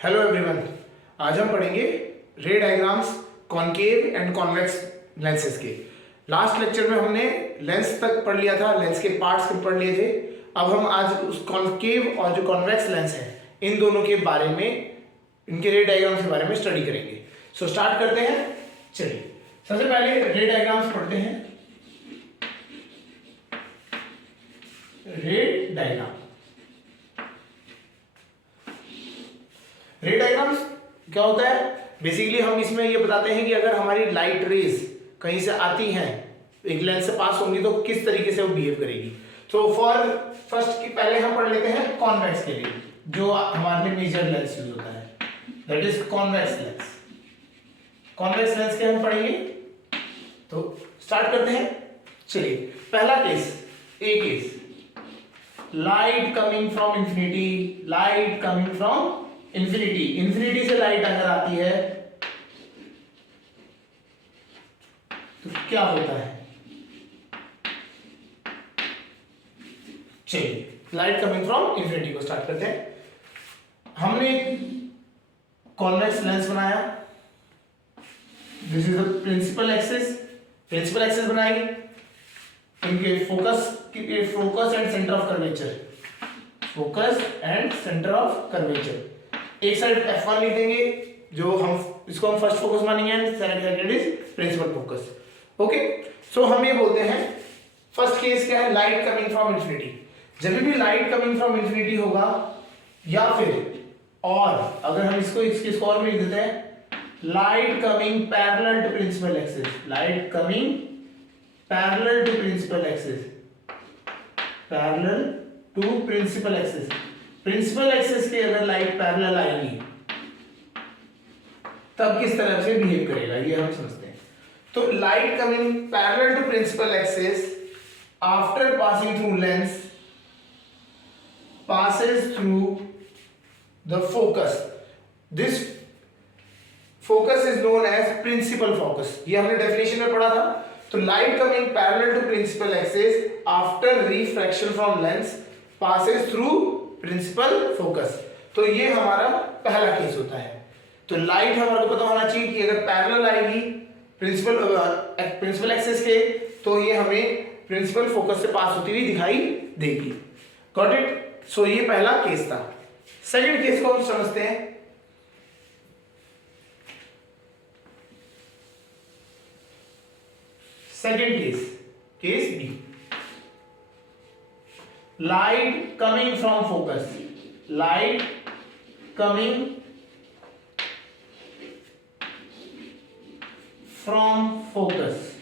Hello everyone. आज हम पढ़ेंगे रे diagrams concave and convex lenses के। लास्ट लेक्चर में हमने लेंस तक पढ़ लिया था, लेंस के पार्ट्स पढ़ लिए थे। अब हम आज उस कॉनकेव और जो कॉन्वेक्स लेंस है इन दोनों के बारे में, इनके रे डायग्राम्स के बारे में स्टडी करेंगे। सो स्टार्ट करते हैं। चलिए सबसे पहले रे डायग्राम्स पढ़ते हैं। रे डायग्राम, रे डायग्राम्स क्या होता है? बेसिकली हम इसमें ये बताते हैं कि अगर हमारी लाइट रेज कहीं से आती हैं, एक लेंस से पास होंगी, तो किस तरीके से वो बिहेव करेगी। तो फॉर फर्स्ट की पहले हम पढ़ लेते हैं कॉन्वेक्स के लिए, जो हमारे लिए मेजर लेंस यूज होता है, that is convex lens. Convex lens के हम पढ़ेंगे, तो स्टार्ट करते हैं। चलिए पहला case, A case, light coming from infinity, light coming from infinity. Infinity से लाइट अगर आती है तो क्या होता है? चलिए लाइट कमिंग फ्रॉम इंफिनिटी को स्टार्ट करते हैं। हमने कॉन्वेक्स लेंस बनाया, this is the principal axis. Principal axis बनाई, इनके focus and centre of curvature, focus and centre of curvature. एक साइड F1 लिख देंगे, जो हम इसको हम फर्स्ट फोकस मानेंगे, and second is principal focus. Okay, so हम ये बोलते हैं फर्स्ट केस क्या है? Light coming from infinity. जब भी लाइट कमिंग फ्रॉम इंफिनिटी होगा, या फिर और अगर हम इसको और में लिख देते हैं, light coming parallel to principal axis, light coming parallel to principal axis, parallel to principal axis. Principal axis के अगर लाइट पैरेलल आएगी तब किस तरह से बिहेव करेगा, ये हम समझते हैं। तो light coming parallel to principal axis after passing through lens passes through the focus. This focus is known as principal focus. ये हमने डेफिनेशन में पढ़ा था। तो light coming parallel to principal axis after refraction from lens passes through principal focus. तो ये हमारा पहला केस होता है। तो लाइट हमारे को पता होना चाहिए कि अगर पैरेलल आएगी प्रिंसिपल एक्सिस के, तो ये हमें प्रिंसिपल फोकस से पास होती हुई दिखाई देगी। Got it? सो ये पहला केस था। सेकंड केस को हम समझते हैं। Second case, case B, light coming from focus, light coming from focus.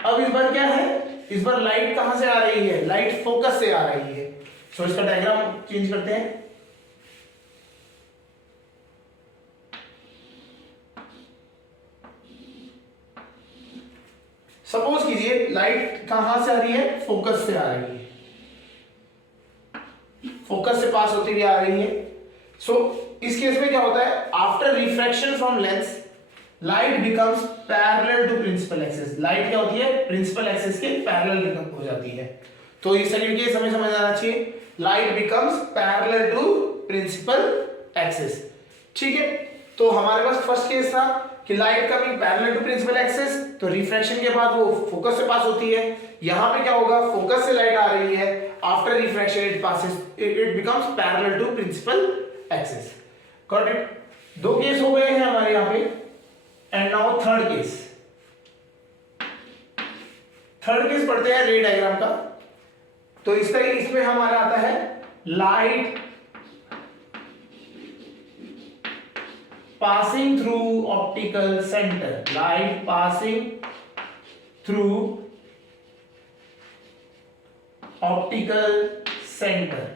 अब इस बार क्या है? इस बार लाइट कहां से आ रही है? लाइट फोकस से आ रही है। सो इसका डायग्राम चेंज करते हैं। सपोज कीजिए लाइट कहां से आ रही है? फोकस से आ रही है, फोकस से पास होती हुई आ रही है। सो इस केस में क्या होता है? After refraction from lens light becomes parallel to principal axis. Light क्या होती है? प्रिंसिपल एक्सिस के पैरेलल हो जाती है। तो ये सेकंड केस हमें समझ आना चाहिए, light becomes parallel to principal axis. ठीक है, तो हमारे पास फर्स्ट केस था कि light coming parallel to principal axis, तो रिफ्रैक्शन के बाद वो फोकस से पास होती है। यहां पे क्या होगा? फोकस से लाइट आ रही है, after refraction it becomes parallel to principal axis. Got it? दो केस हो गए हैं हमारे यहां पे, and now third case. Third case पढ़ते हैं रे डायग्राम का। तो इसमें हमारा आता है light passing through optical centre, light passing through optical centre.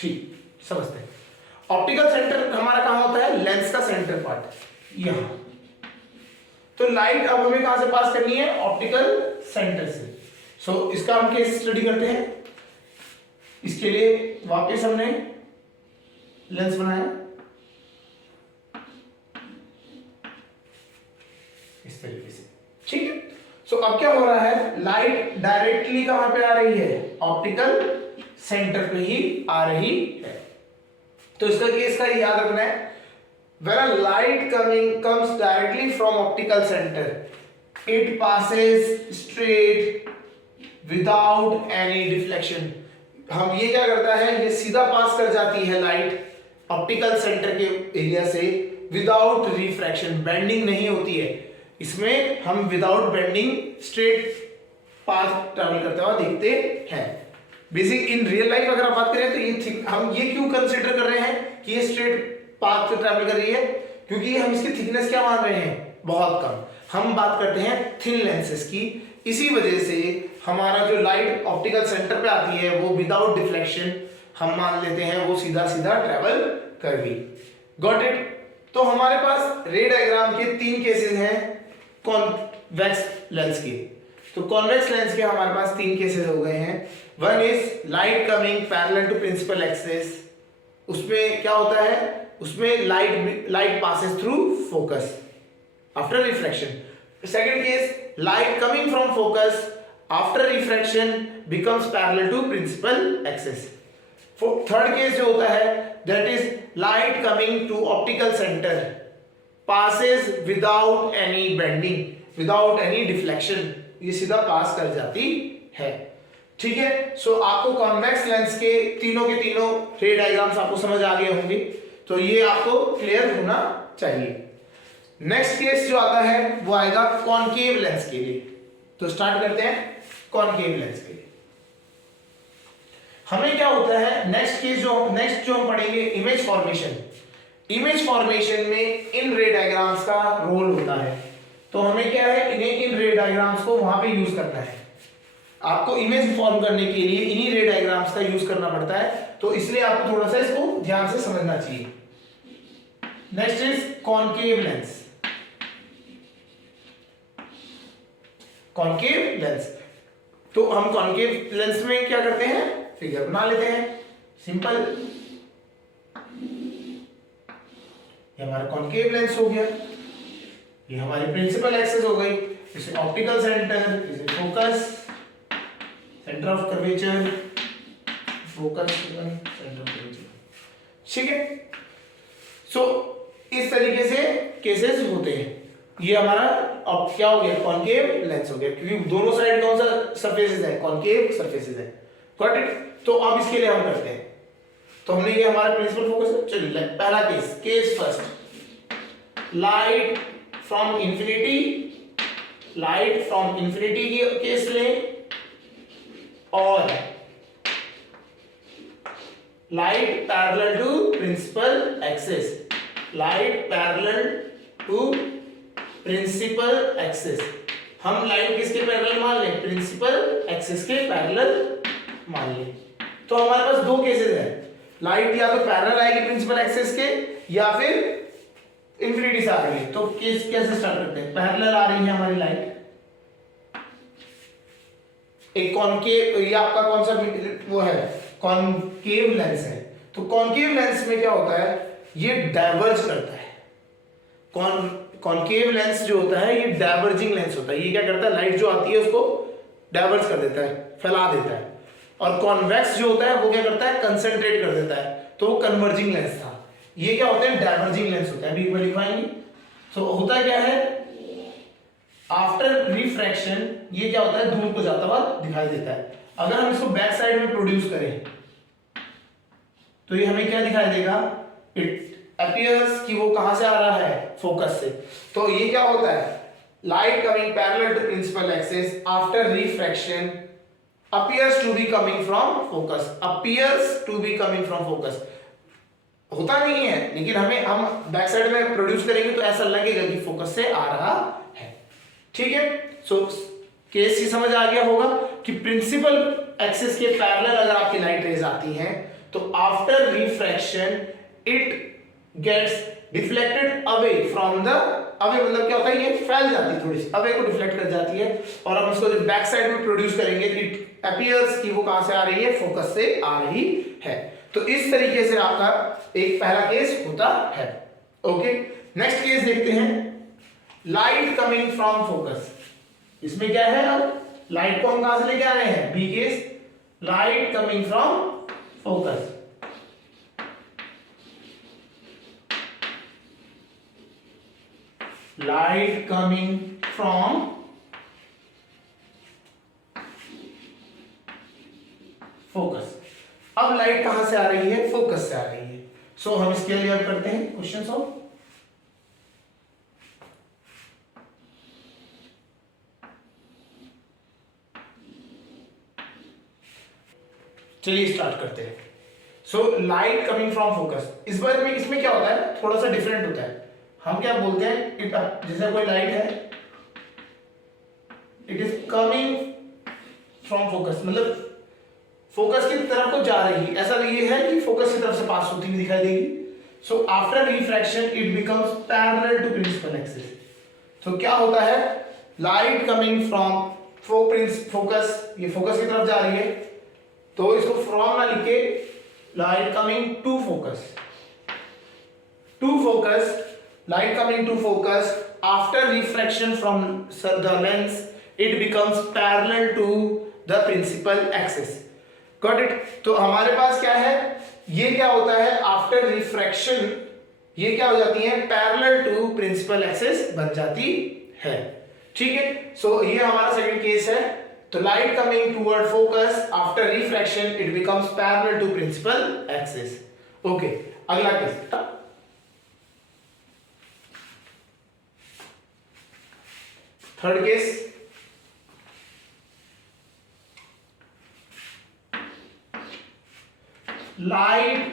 ठीक, समझते हैं। ऑप्टिकल सेंटर हमारा कहां होता है? लेंस का सेंटर पार्ट, यहां। तो लाइट अब हमें कहां से पास करनी है? ऑप्टिकल सेंटर से। सो इसका हम केस स्टडी करते हैं। इसके लिए वापस हमने लेंस बनाया इस तरीके से। ठीक है, सो अब क्या हो रहा है? लाइट डायरेक्टली कहां पे आ रही है? ऑप्टिकल सेंटर पे ही आ रही है। तो इसका केस का याद रखना है, when a light comes directly from optical center, it passes straight without any deflection। हम ये क्या करता है, ये सीधा पास कर जाती है लाइट ऑप्टिकल सेंटर के एरिया से विदाउट रिफ्रैक्शन, बेंडिंग नहीं होती है इसमें, हम without bending straight path travel करते हुआ देखते हैं। बेसिक इन रियल लाइफ अगर आप बात करें तो ये हम ये क्यों कंसीडर कर रहे हैं कि ये स्ट्रेट पाथ पे ट्रैवल कर रही है, क्योंकि हम इसकी थिकनेस क्या मान रहे हैं, बहुत कम। हम बात करते हैं थिन लेंसेज की, इसी वजह से हमारा जो लाइट ऑप्टिकल सेंटर पे आती है वो विदाउट डिफ्लेक्शन हम मान लेते हैं वो सीधा सीधा ट्रैवल कर गई। Got it. तो हमारे पास रे डायग्राम के 3 केसेस हैं कॉन्वेक्स लेंस के। तो कॉन्वेक्स लेंस के हमारे पास 3 केसेस हो गए हैं। One is light coming parallel to principal axis, उसमें क्या होता है, उसमें light passes through focus after refraction. Second case, light coming from focus after refraction becomes parallel to principal axis. Third case जो होता है that is light coming to optical centre passes without any bending, without any deflection, ये सीधा पास कर जाती है। ठीक है। सो आपको कॉन्वेक्स लेंस के तीनों रे डायग्राम्स आपको समझ आ गए होंगे, तो ये आपको क्लियर होना चाहिए। नेक्स्ट केस जो आता है वो आएगा कॉनकेव लेंस के लिए। तो स्टार्ट करते हैं कॉनकेव लेंस के लिए। हमें क्या होता है, नेक्स्ट जो हम पढ़ेंगे इमेज फॉर्मेशन। इमेज फॉर्मेशन में इन रे डायग्राम्स का रोल होता है। तो हमें क्या है, इन्हें इन रे डायग्राम्स को वहां पे यूज करना है। आपको इमेज फॉर्म करने के लिए इन्हीं रे डायग्राम्स का यूज करना पड़ता है, तो इसलिए आपको थोड़ा सा इसको ध्यान से समझना चाहिए। Next is concave lens. Concave lens, तो हम कॉनकेव लेंस में क्या करते हैं, फिगर बना लेते हैं सिंपल। ये हमारा कॉनकेव लेंस हो गया, ये हमारी प्रिंसिपल एक्सिस हो गई, इसे ऑप्टिकल सेंटर, इसे focus, centre of curvature, focus, centre of curvature. ठीक है। सो इस तरीके से केसेस होते हैं। ये हमारा अब क्या हो गया, कॉनकेव लेंस हो गया, क्योंकि दोनों साइड कौन सा सरफेसेस है, कॉनकेव सरफेसेस है। Got it. तो अब इसके लिए हम करते हैं, तो हमने ये हमारा प्रिंसिपल फोकस है। चलिए पहला case first, light from infinity की केस लें और light parallel to principal axis, light parallel to principal axis. हम लाइट किसके पैरेलल मान लें, प्रिंसिपल एक्सिस के पैरेलल मान लें। तो हमारे पास 2 केसेस हैं, लाइट या तो पैरेलल आएगी प्रिंसिपल एक्सिस के या फिर इंफिनिटी से आ रही है। तो केस कैसे स्टार्ट करते हैं, पैरेलल आ रही है हमारी लाइट, एक कॉनकेव, ये आपका कौन सा वो है, कॉनकेव लेंस है। तो कॉनकेव लेंस में क्या होता है, ये डाइवर्ज करता है। कॉनकेव लेंस जो होता है ये डाइवर्जिंग लेंस होता है। ये क्या करता है, लाइट जो आती है उसको डाइवर्ज कर देता है, फैला देता है। और कॉन्वेक्स जो होता है वो क्या करता है, कंसंट्रेट कर देता है। तो वो कन्वर्जिंग लेंस था। ये क्या होते हैं, डाइवर्जिंग लेंस होता है। अभी एक बार लिखवाएंगे। तो होता क्या है, आफ्टर रिफ्रैक्शन ये क्या होता है, दूर को जाता हुआ दिखाई देता है। अगर हम इसको बैक साइड में प्रोड्यूस करें तो ये हमें क्या दिखाई देगा, इट अपीयर्स कि वो कहां से आ रहा है, फोकस से। तो ये क्या होता है, light coming parallel to principal axis after refraction appears to be coming from focus, appears to be coming from focus। होता नहीं है, लेकिन हम बैक साइड में प्रोड्यूस करेंगे तो ऐसा लगेगा कि फोकस से आ रहा है। ठीक है। सो केस ही समझ आ गया होगा कि प्रिंसिपल एक्सिस के पैरेलल अगर आपकी लाइट रेज आती हैं तो after refraction it gets deflected away from the, away मतलब क्या होता है, ये फैल जाती है, थोड़ी सी अवे को डिफ्लेक्ट कर जाती है। और हम उसको बैक साइड में प्रोड्यूस करेंगे तो इट अपीयर्स कि वो कहां से आ रही है, फोकस से आ रही है। तो इस तरीके से आपका एक पहला केस होता है। ओके। नेक्स्ट केस देखते हैं, लाइट कमिंग फ्रॉम फोकस। इसमें क्या है, अब लाइट को हम कहां से लेके आ रहे हैं, because, light coming from focus. Light coming from focus. अब लाइट कहां से आ रही है? फोकस से आ रही है। सो हम इसके लिए अब करते हैं क्वेश्चन सॉल्व। चलिए स्टार्ट करते हैं। So light coming from focus, इस बार में इसमें क्या होता है, थोड़ा सा डिफरेंट होता है। हम क्या बोलते हैं, इट, जैसे कोई लाइट है, it is coming from focus, मतलब फोकस की तरफ को जा रही है, ऐसा ये है कि फोकस की तरफ से पास होती हुई दिखाई देगी। So after refraction it becomes parallel to principal axis. तो क्या होता है, लाइट कमिंग फ्रॉम फोकस, ये फोकस की तरफ जा रही है, तो इसको फ्रॉम ना लिखे, light coming to focus, light coming to focus after refraction from the lens it becomes parallel to the principal axis. Got it? तो हमारे पास क्या है, ये क्या होता है, आफ्टर रिफ्रैक्शन ये क्या हो जाती है, पैरेलल टू प्रिंसिपल एक्सिस बन जाती है। ठीक है, सो ये हमारा सेकंड केस है। तो light coming toward focus after refraction it becomes parallel to principal axis. Okay, अगला case, third case, light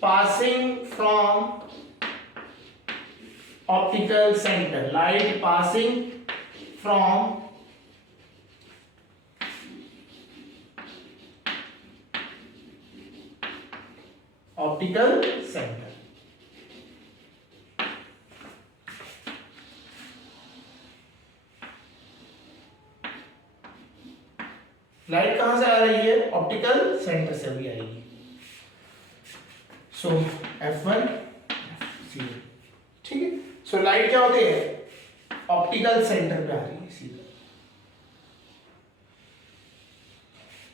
passing from optical center, light passing from optical center। Light कहां से आ रही है, ऑप्टिकल सेंटर से भी आएगी। सो F1 F0, ठीक है। सो लाइट क्या होती है, ऑप्टिकल सेंटर पे आ रही है सीधा।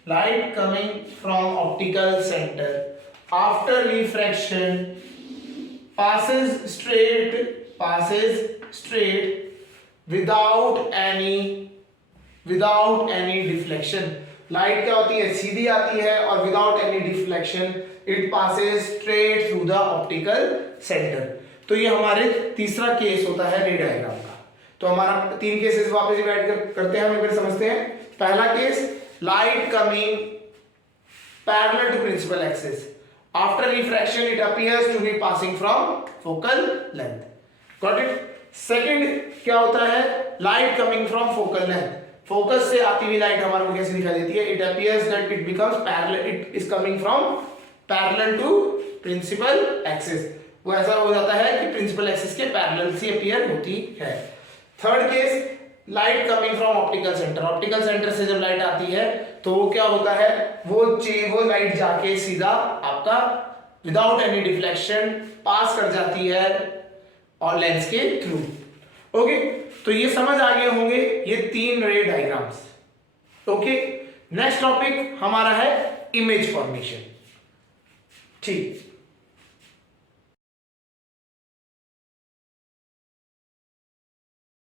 Light coming from optical centre after refraction passes straight without any deflection। Light क्या होती है, सीधी आती है और without any deflection it passes straight through the optical centre. तो ये हमारे तीसरा केस होता है रे डायग्राम का। तो हमारा तीन केसेस वापस डिवाइड करते हैं, हम एक बार समझते हैं। पहला case, light coming parallel to principal axis after refraction it appears to be passing from focal length. Got it? Second क्या होता है, light coming from focal length, focus से आती हुई लाइट हमारे को कैसे दिखाई देती है, it appears that it becomes parallel, it is coming from parallel to principal axis. वो ऐसा हो जाता है कि प्रिंसिपल एक्सिस के पैरेलल से अपीयर होती है। Third case, light coming from optical centre, optical centre से जब लाइट आती है तो वो क्या होता है, वो लाइट जाके सीधा आपका विदाउट एनी डिफ्लेक्शन पास कर जाती है और लेंस के थ्रू। ओके, तो ये समझ आ गए होंगे ये तीन रे डायग्राम्स। ओके, नेक्स्ट टॉपिक हमारा है इमेज फॉर्मेशन। ठीक।